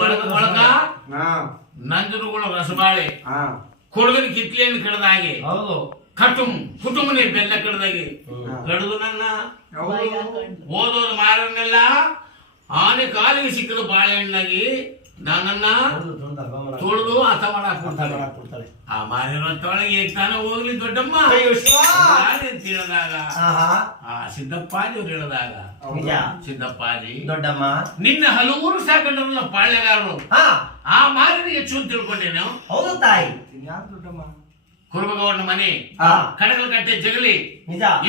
ಒಳಗ ನಂಜನಗೂಡ ರಸಬಾಳೆ ಕೊಡಗನ ಕಿತ್ಲೆಯನ್ನು ಕಡ್ದ ಹಾಗೆ ಕುಟುಂಬನೇ ಬೆಲ್ಲ ಕಡ್ದಾಗೆ ಕಡ್ದು ನನ್ನ ಓದೋದು ಮಾರನ್ನೆಲ್ಲ ಆನೆ ಕಾಲಿಗೆ ಸಿಕ್ಕದ ಬಾಳೆಹಣ್ಣಾಗಿ ನನ್ನನ್ನ ತೊಳೆದು ಹತ ಮಾಡಾಕ್ಬಿಡ್ತಾಳೆ. ಆ ಮಾರಿನೊಳಗೆ ತಾನೇ ಹೋಗ್ಲಿ ದೊಡ್ಡಮ್ಮ ಅಂತ ಹೇಳಿದಾಗ ಆ ಸಿದ್ದಪ್ಪಾಜಿ ಅವ್ರು ಹೇಳಿದಾಗ ಸಿದ್ದಪ್ಪಾಜಿ ದೊಡ್ಡಮ್ಮ ನಿನ್ನ ಹಲವರು ಸಾಕೊಂಡ್ರಲ್ಲ ಪಾಳ್ಯಗಾರರು ಆ ಮಾರಿನ ಹೆಚ್ಚು ಅಂತ ತಿಳ್ಕೊಂಡೇನು. ಹೌದು ತಾಯಿ. ದೊಡ್ಡಮ್ಮ ಕುರುಬಗೌಡನ ಮನೆ ಕಡಗಲ್ ಕಟ್ಟೆ ಜಗಲಿ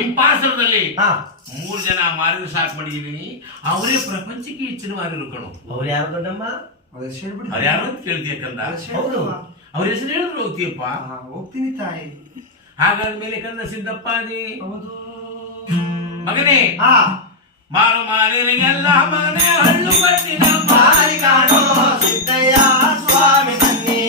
ಇಂಪಾಸರದಲ್ಲಿ 3 ಜನ ಮಾರಿನ ಸಾಕು ಮಾಡಿದೀನಿ. ಅವರೇ ಪ್ರಪಂಚಕ್ಕೆ ಹೆಚ್ಚಿನ ಮಾರಿರು ಕಣು. ಅವ್ರು ಯಾರು ದೊಡ್ಡಮ್ಮ? ಅವ್ರು ಯಾರು ಅಂತ ಕೇಳ್ತೀಯ ಕಂದ? ಅವ್ರ ಹೆಸರು ಹೇಳಿದ್ರು ಹೋಗ್ತೀಯಪ್ಪ. ಹೋಗ್ತೀನಿ ತಾಯಿ. ಹಾಗಾದ್ಮೇಲೆ ಕಂದ ಸಿದ್ದಪ್ಪಾಜಿ ಮಗನೇ ಮಾರು ಮಾರಿರಿಗೆಲ್ಲ ಮಗನೇ ಹಳ್ಳು ಬಟ್ಟಿನ ಮಾರಿ ಕಾಣೋ ಸಿದ್ದಯ್ಯ ಸ್ವಾಮಿ ಬನ್ನಿ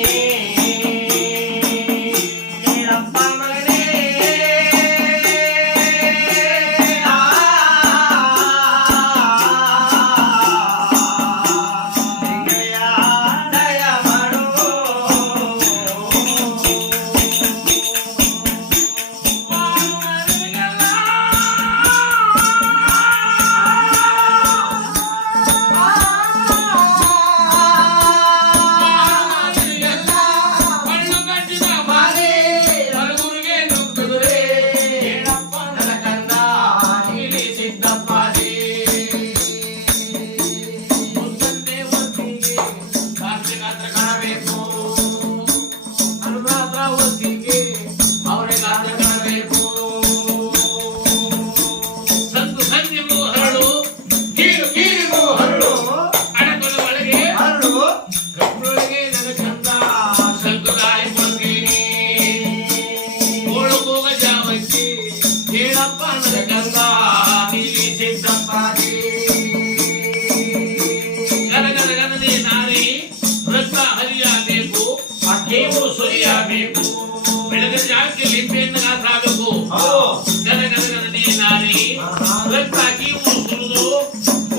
ಬೆಳೆದ ಜಾಗಕ್ಕೆ ಲಿಂಬೆಯನ್ನು ಹಾಕಬೇಕು.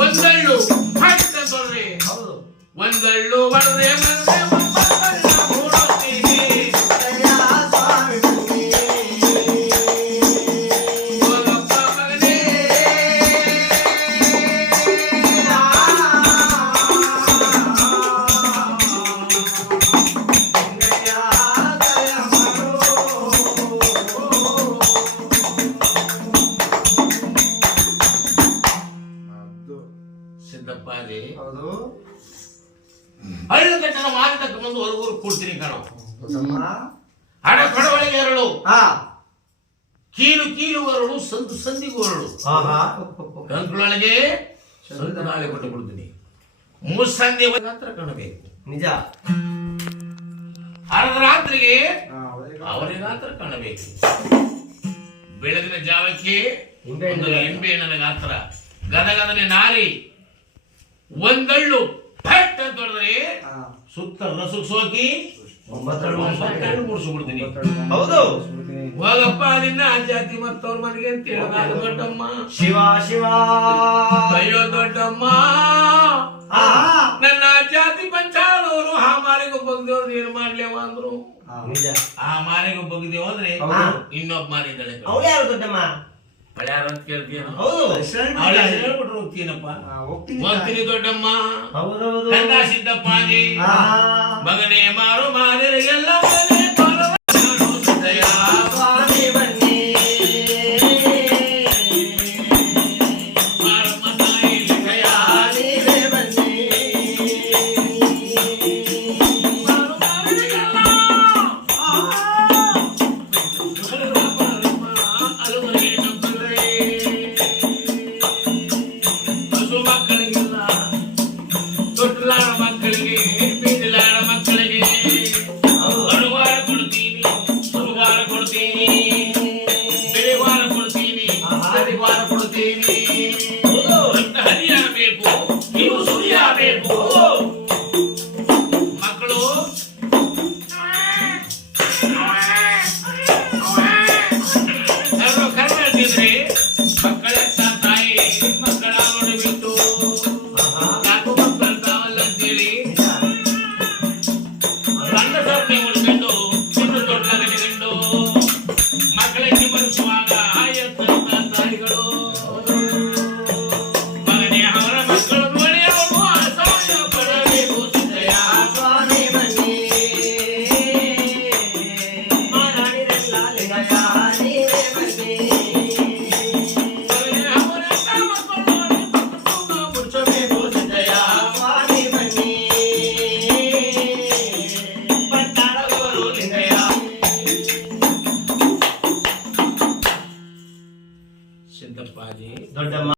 ಒಂದಳ್ಳು ಒಂದಳ್ಳು ಬಡದೆ ಸಿದ್ದಪ್ಪಾಜಿ ಹಳ್ಳು ಕಟ್ಟಡ ಮಾರಿದಕ್ಕೆ ಬಂದು ಹೊರಗೂರು ಕೊಡ್ತೀನಿ ಕಣೋ. ಹಣ ಕಡವಳಿಗೆ 2 ಕೀಲು 2 ಸಂದಿಗೂ 2 ಕಂಕುಳೊಳಗೆ ಸಂದು ನಾಳೆ ಕೊಟ್ಟು ಕೊಡ್ತೀನಿ. ಮುಸ್ಸಂದಿ ಮಾತ್ರ ಕಾಣಬೇಕು. ನಿಜ. ಅರ್ಧ ರಾತ್ರಿಗೆ ಅವರಿಗೆ ಮಾತ್ರ ಕಾಣಬೇಕು. ಬೆಳಗಿನ ಜಾವಕ್ಕೆ ಒಂದು ಎಂಬೆ ನನ್ನ ಗಾತ್ರ ಗದಗದನೆ ನಾರಿ ಒಂದಳ್ಳು ಫಟ್ ಅಂತ ಹೊಡೆದ್ರೆ ಸುತ್ತ ರಸು ಸೋಕಿ 9 ಮುಡಿಸ್ಬಿಡ್ತೀನಿ. ಹೌದು ಹೋಗಪ್ಪ ನಿನ್ನ ಜಾತಿ ಮತ್ತವ್ರ ಮನೆಗೆ ಅಂತ ಹೇಳಿದಾಗ ದೊಡ್ಡಮ್ಮ ಶಿವ ಶಿವ ಅಯ್ಯೋ ದೊಡ್ಡಮ್ಮ ನನ್ನ ಜಾತಿ ಪಂಚಾಳವರು ಆ ಮಾರಿಗೂ ಬಗ್ದೇವ್ರು ಏನ್ ಮಾಡ್ಲೇವ ಅಂದ್ರು. ಆ ಮಾರಿಗೂ ಬಗ್ದೇವ್ ಅಂದ್ರೆ ಇನ್ನೊಬ್ಬ ಮಾರಿ ಇದ್ದಾಳೆ. ದೊಡ್ಡಮ್ಮ ಯಾರು ಅಂತ ಕೇಳ್ತೀಯನ? ಹೇಳ್ಬಿಟ್ರು ಹೋಗ್ತೀನಪ್ಪ. ಹೋಗ್ತೀನಿ ದೊಡ್ಡಮ್ಮ. ಕಂದ ಸಿದ್ದಪ್ಪಾಜಿ ಮಗನೇ ಮಾರು ಮಾರಿರಿಗೆಲ್ಲ ಮಕ್ಕಳಿಗೆ ಬೀದಿಲಾಡ ಮಕ್ಕಳಿಗೆ ಸಿದ್ದಪ್ಪಾಜಿ ದೊಡ್ಡಮ್ಮ